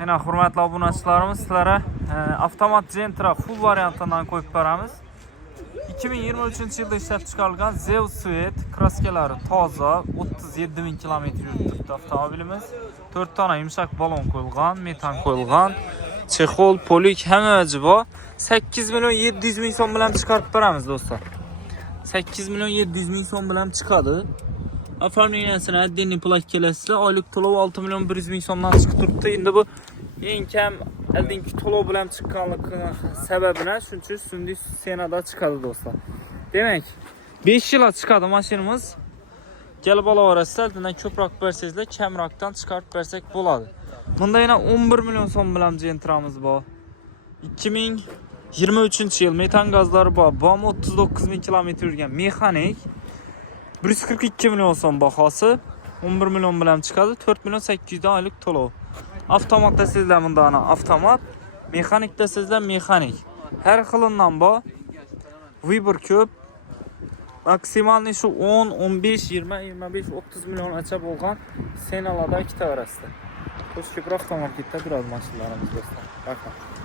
Yine hurmatli obunachilarimiz, sizlarga avtomat Gentra full variantidan qo'yib beramiz. 2023-yilda ishlab chiqarilgan Zeus Sweat kraskalari toza, 37 ming kilometr yurib turibdi avtomobilimiz. 4 tona yumshoq balon qo'yilgan, metan qo'yilgan, chexol, polik hammaji bor. 8 million 700 ming so'm bilan chiqarib beramiz do'stlar. 8 million 700 ming so'm bilan chiqadi. Оформлениясini отдельный plak kelasizlar. Oylik to'lov 6 million 100 ming so'mdan chiqib turibdi. Endi bu eng kam oldingi to'lov bilan chiqqanligi sababini shuncha sun'iy senada chiqadi do'stlar. Demak, 5 yilga chiqadi mashinamiz. Kelib olaverasizlar, bundan ko'proq bersangizlar, kamroqdan chiqarib bersak bo'ladi. Bunda yana 11 million so'm bilan Gentramiz bor. 2023-yil metan gazlari bor. BAM 39 ming kilometr yurgan mexanik. 142 million so'm bahosi, 11 million bilan chiqadi, 4 million 800 dan oylik to'lov. Avtomat desangizlar bunda ana avtomat, mexanik desangizlar mexanik. Har xilidan bor. Vibur ko'p. Maksimalni shu 10, 15, 20, 25, 30 million acha bo'lgan senalarda ikkita orasida. Ko'p ko'proq avtomatda turadi mashinalarimiz do'stlar. Rahmat.